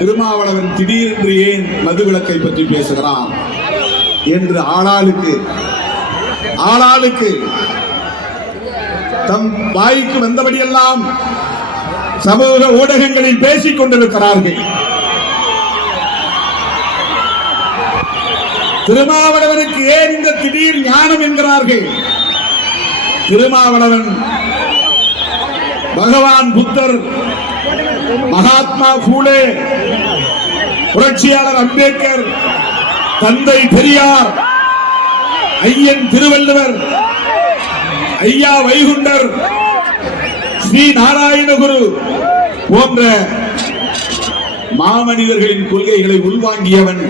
திருமாவளவன் திடீரென்று ஏன் மதுவிலக்கை பற்றி பேசுகிறார் என்று ஆளாளுக்கு தம் வாய்க்கு வந்தபடியெல்லாம் சமூக ஊடகங்களில் பேசிக் கொண்டிருக்கிறார்கள். திருமாவளவனுக்கு ஏன் இந்த திடீர் ஞானம் என்கிறார்கள்? திருமாவளவன் பகவான் புத்தர், மகாத்மா பூலே, புரட்சியாளர் அம்பேத்கர், தந்தை பெரியார், ஐயன் திருவள்ளுவர், ஐயா வைகுண்டர், ஸ்ரீ நாராயணகுரு போன்ற மாமனிதர்களின் கொள்கைகளை உள்வாங்கியவன்.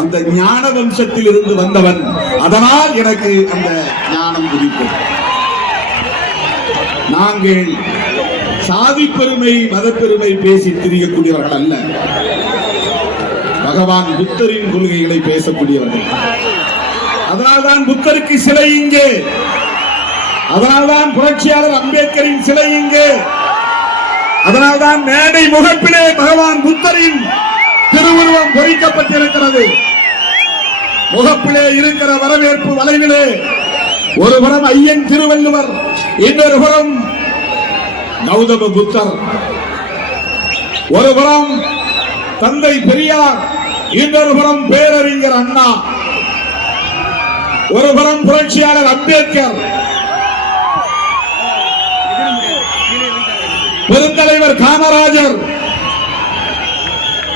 அந்த ஞான வம்சத்தில் இருந்து வந்தவன். அதனால் எனக்கு அந்த ஞானம் குறித்தது. நாங்கள் சாதி பெருமை மத பெருமை பேசி திரியக்கூடியவர்கள் அல்ல. பகவான் புத்தரின் கொள்கைகளை பேசக்கூடியவர்கள். அதனால்தான் புத்தருக்கு சிலை இங்கே, அதனால்தான் புரட்சியாளர் அம்பேத்கரின் சிலை இங்கே, அதனால்தான் மேடை முகப்பிலே பகவான் புத்தரின் திருவுருவம் பொறிக்கப்பட்டிருக்கிறது. முகப்பிலே இருக்கிற வரவேற்பு வளைவிலே ஒரு புறம் ஐயன் திருவள்ளுவர், இன்னொரு புறம் கௌதம புத்தர், ஒரு புறம் தந்தை பெரியார், இன்னொரு புறம் பேரறிஞர் அண்ணா, ஒரு புறம் புரட்சியாளர் அம்பேத்கர், பெருந்தலைவர் காமராஜர்,